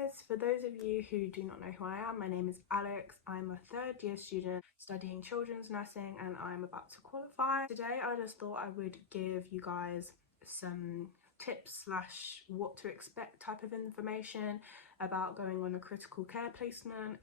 guys, for those of you who do not know who I am, my name is Alex. I'm a third year student studying children's nursing and I'm about to qualify. Today I just thought I would give you guys some tips slash what to expect type of information about going on a critical care placement,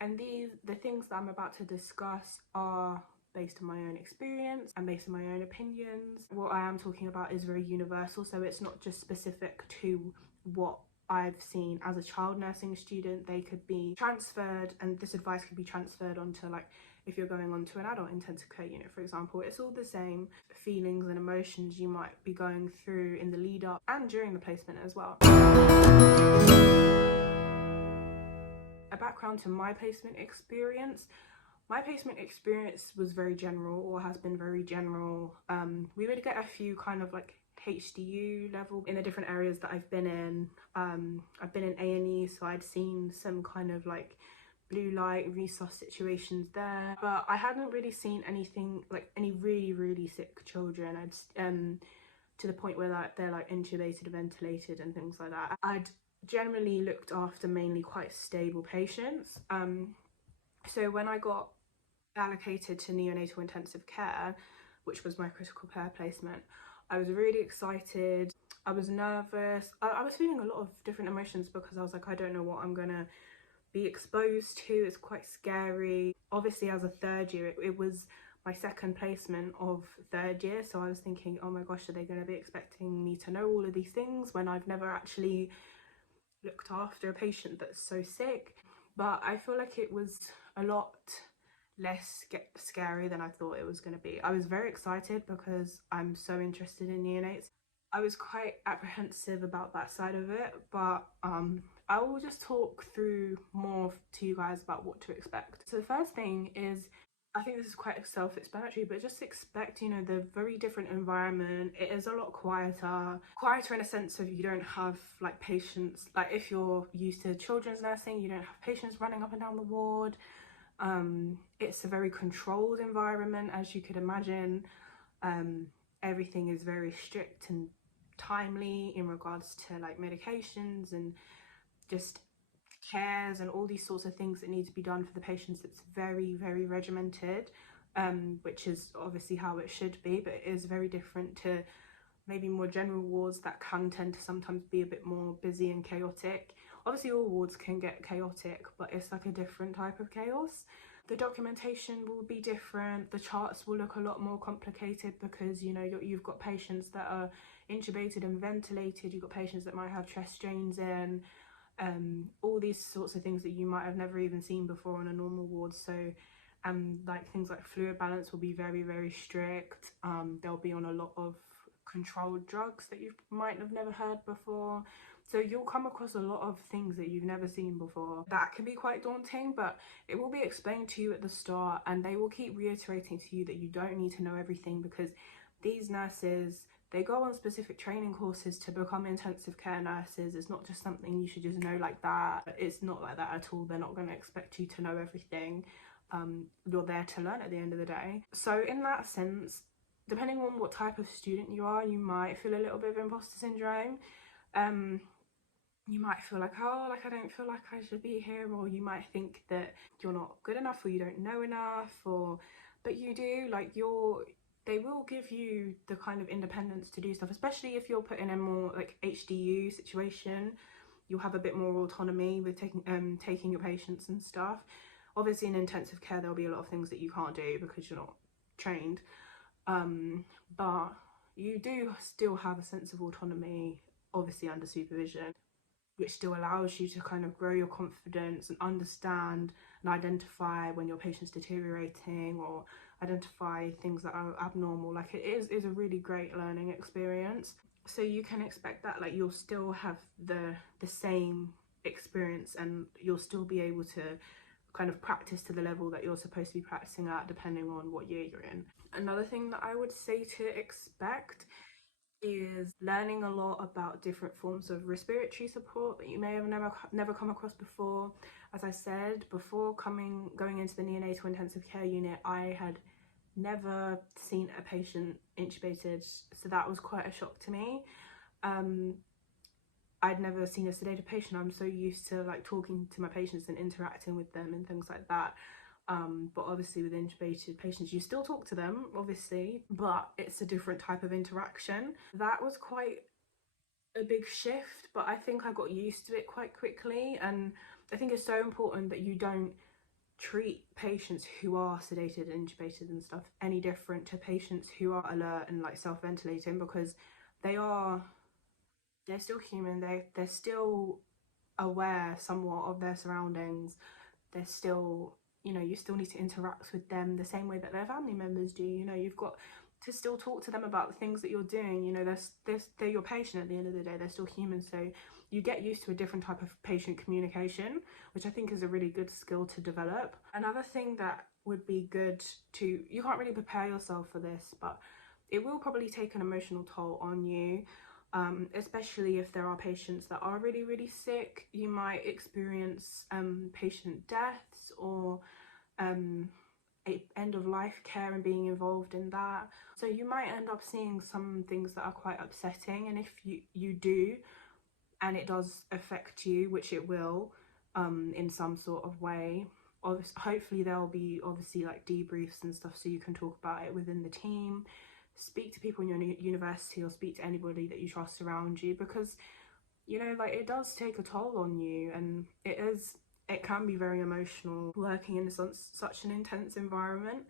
and the things that I'm about to discuss are based on my own experience and based on my own opinions. What I am talking about is very universal, so it's not just specific to what I've seen as a child nursing student. They could be transferred, and this advice could be transferred onto, like, if you're going on to an adult intensive care unit, for example. It's all the same feelings and emotions you might be going through in the lead up and during the placement as well. A background to my placement experience. My placement experience was very general, or has been very general. We would get a few kind of like HDU level in the different areas that I've been in. I've been in A&E, so I'd seen some kind of like blue light resus situations there, but I hadn't really seen anything like any really sick children. To the point where like they're like intubated, ventilated and things like that. I'd generally looked after mainly quite stable patients. So when I got allocated to neonatal intensive care, which was my critical care placement, I was really excited. I was nervous. I was feeling a lot of different emotions because I was like, I don't know what I'm gonna be exposed to. It's quite scary. Obviously, as a third year, it was my second placement of third year, so I was thinking, oh my gosh, are they going to be expecting me to know all of these things when I've never actually looked after a patient that's so sick? But I feel like it was a lot less scary than I thought it was going to be. I was very excited because I'm so interested in neonates. I was quite apprehensive about that side of it, but I will just talk through more to you guys about what to expect. So the first thing is, I think this is quite self-explanatory, but just expect, you know, the very different environment. It is a lot quieter in a sense of you don't have like patients, like if you're used to children's nursing, you don't have patients running up and down the ward. It's a very controlled environment, as you could imagine. Everything is very strict and timely in regards to like medications and just cares and all these sorts of things that need to be done for the patients. It's very regimented, which is obviously how it should be, but it is very different to maybe more general wards that can tend to sometimes be a bit more busy and chaotic. Obviously all wards can get chaotic, but it's like a different type of chaos. The documentation will be different. The charts will look a lot more complicated because, you know, you've got patients that are intubated and ventilated. You've got patients that might have chest strains in, all these sorts of things that you might have never even seen before on a normal ward. So like things like fluid balance will be very strict. They'll be on a lot of controlled drugs that you might have never heard before. So you'll come across a lot of things that you've never seen before. That can be quite daunting, but it will be explained to you at the start, and they will keep reiterating to you that you don't need to know everything, because these nurses, they go on specific training courses to become intensive care nurses. It's not just something you should just know like that. It's not like that at all. They're not going to expect you to know everything. You're there to learn at the end of the day. So in that sense, depending on what type of student you are, you might feel a little bit of imposter syndrome. You might feel like, oh, like I don't feel like I should be here, or you might think that you're not good enough, or you don't know enough, but you do. Like they will give you the kind of independence to do stuff, especially if you're put in a more like HDU situation. You'll have a bit more autonomy with taking your patients and stuff. Obviously in intensive care there'll be a lot of things that you can't do because you're not trained, but you do still have a sense of autonomy, obviously under supervision, which still allows you to kind of grow your confidence and understand and identify when your patient's deteriorating, or identify things that are abnormal. Like it is a really great learning experience. So you can expect that like you'll still have the same experience, and you'll still be able to kind of practice to the level that you're supposed to be practicing at, depending on what year you're in. Another thing that I would say to expect is learning a lot about different forms of respiratory support that you may have never come across before. As I said before, going into the neonatal intensive care unit, I had never seen a patient intubated, so that was quite a shock to me. I'd never seen a sedated patient. I'm so used to like talking to my patients and interacting with them and things like that. But obviously with intubated patients, you still talk to them, obviously, but it's a different type of interaction. That was quite a big shift, but I think I got used to it quite quickly. And I think it's so important that you don't treat patients who are sedated and intubated and stuff any different to patients who are alert and like self-ventilating, because they're still human. They're still aware somewhat of their surroundings. They're still, you know, you still need to interact with them the same way that their family members do. You know, you've got to still talk to them about the things that you're doing. You know, they're your patient at the end of the day. They're still human, so you get used to a different type of patient communication, which I think is a really good skill to develop. Another thing that would be good to, you can't really prepare yourself for this, but it will probably take an emotional toll on you. Especially if there are patients that are really, really sick. You might experience patient deaths or end of life care and being involved in that. So you might end up seeing some things that are quite upsetting, and if you do, and it does affect you, which it will, in some sort of way, hopefully there'll be obviously like debriefs and stuff so you can talk about it within the team. Speak to people in your university or speak to anybody that you trust around you, because you know, like, it does take a toll on you, and it can be very emotional working in such an intense environment.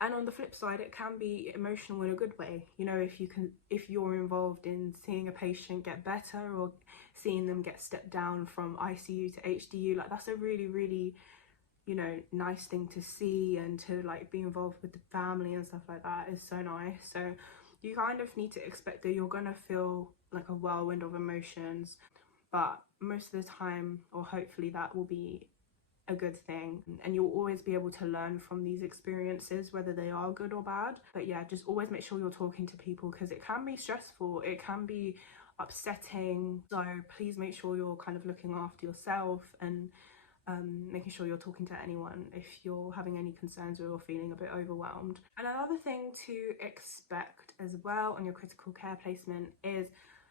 And on the flip side, it can be emotional in a good way. You know, if you're involved in seeing a patient get better or seeing them get stepped down from ICU to HDU, like, that's a really, really, you know, nice thing to see, and to like be involved with the family and stuff like that is so nice. So you kind of need to expect that you're gonna feel like a whirlwind of emotions, but most of the time, or hopefully, that will be a good thing, and you'll always be able to learn from these experiences, whether they are good or bad. But yeah, just always make sure you're talking to people, because it can be stressful, it can be upsetting. So please make sure you're kind of looking after yourself and making sure you're talking to anyone if you're having any concerns or you're feeling a bit overwhelmed. And another thing to expect as well on your critical care placement is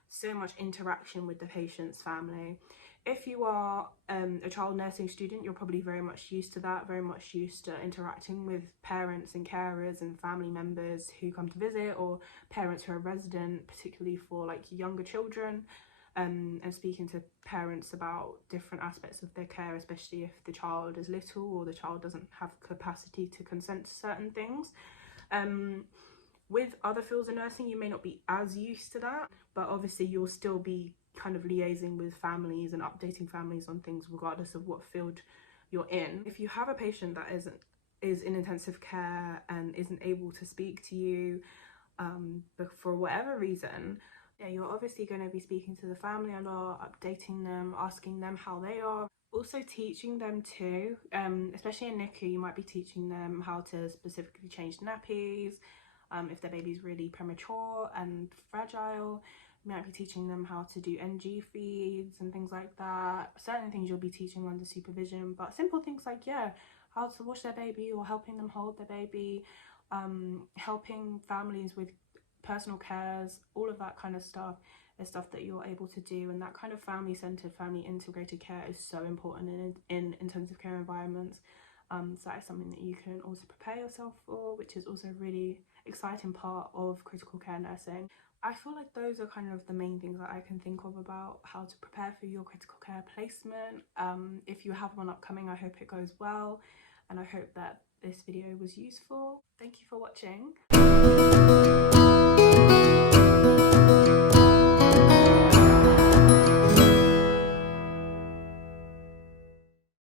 so much interaction with the patient's family. If you are a child nursing student, you're probably very much used to that, very much used to interacting with parents and carers and family members who come to visit, or parents who are resident, particularly for like younger children. And speaking to parents about different aspects of their care, especially if the child is little or the child doesn't have capacity to consent to certain things. With other fields of nursing, you may not be as used to that, but obviously you'll still be kind of liaising with families and updating families on things regardless of what field you're in. If you have a patient that is in intensive care and isn't able to speak to you but for whatever reason, yeah, you're obviously going to be speaking to the family a lot, updating them, asking them how they are. Also teaching them too, especially in NICU, you might be teaching them how to specifically change nappies. If their baby's really premature and fragile, you might be teaching them how to do NG feeds and things like that. Certain things you'll be teaching under supervision, but simple things like, yeah, how to wash their baby or helping them hold their baby, helping families with personal cares, all of that kind of stuff is stuff that you're able to do. And that kind of family-centered, family integrated care is so important in intensive care environments. So that is something that you can also prepare yourself for, which is also a really exciting part of critical care nursing. I feel like those are kind of the main things that I can think of about how to prepare for your critical care placement. If you have one upcoming, I hope it goes well, and I hope that this video was useful. Thank you for watching.